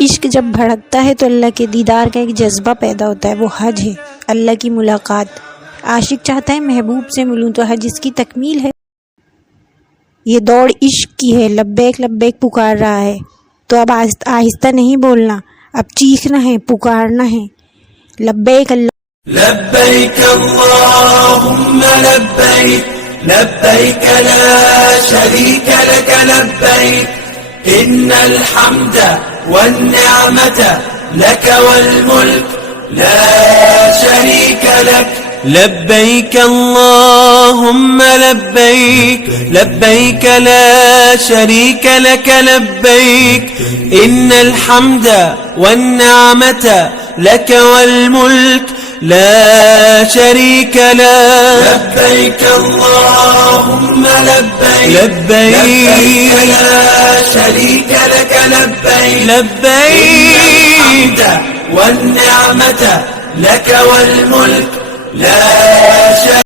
इश्क जब भड़कता है तो अल्लाह के दीदार का एक जज्बा पैदा होता है, वो हज है, अल्लाह की मुलाकात। आशिक चाहता है महबूब से मिलूं तो हज इसकी तकमील है। ये दौड़ इश्क की है, लब्बैक लब्बैक पुकार रहा है। तो अब आहिस्ता नहीं बोलना, अब चीखना है, पुकारना है, लब्बैक अल्लाह लब्बैक अल्लाहुम्मा लब्बैक लब्बैक ला शरीक लक लब्बैक इन्नल हम्दा वन निअमता लक वल मुल्क ला शरीक लक। लब्बैक अल्लाहुम्मा लब्बैक लब्बैक ला शरीक लक लब्बैक इन्नल हम्दा वन निअमता लक वल मुल्क لا شريك لك। لبيك اللهم لبيك لبيك لا شريك لك لبيك لبيك الحمد والنعمة لك والملك لا شريك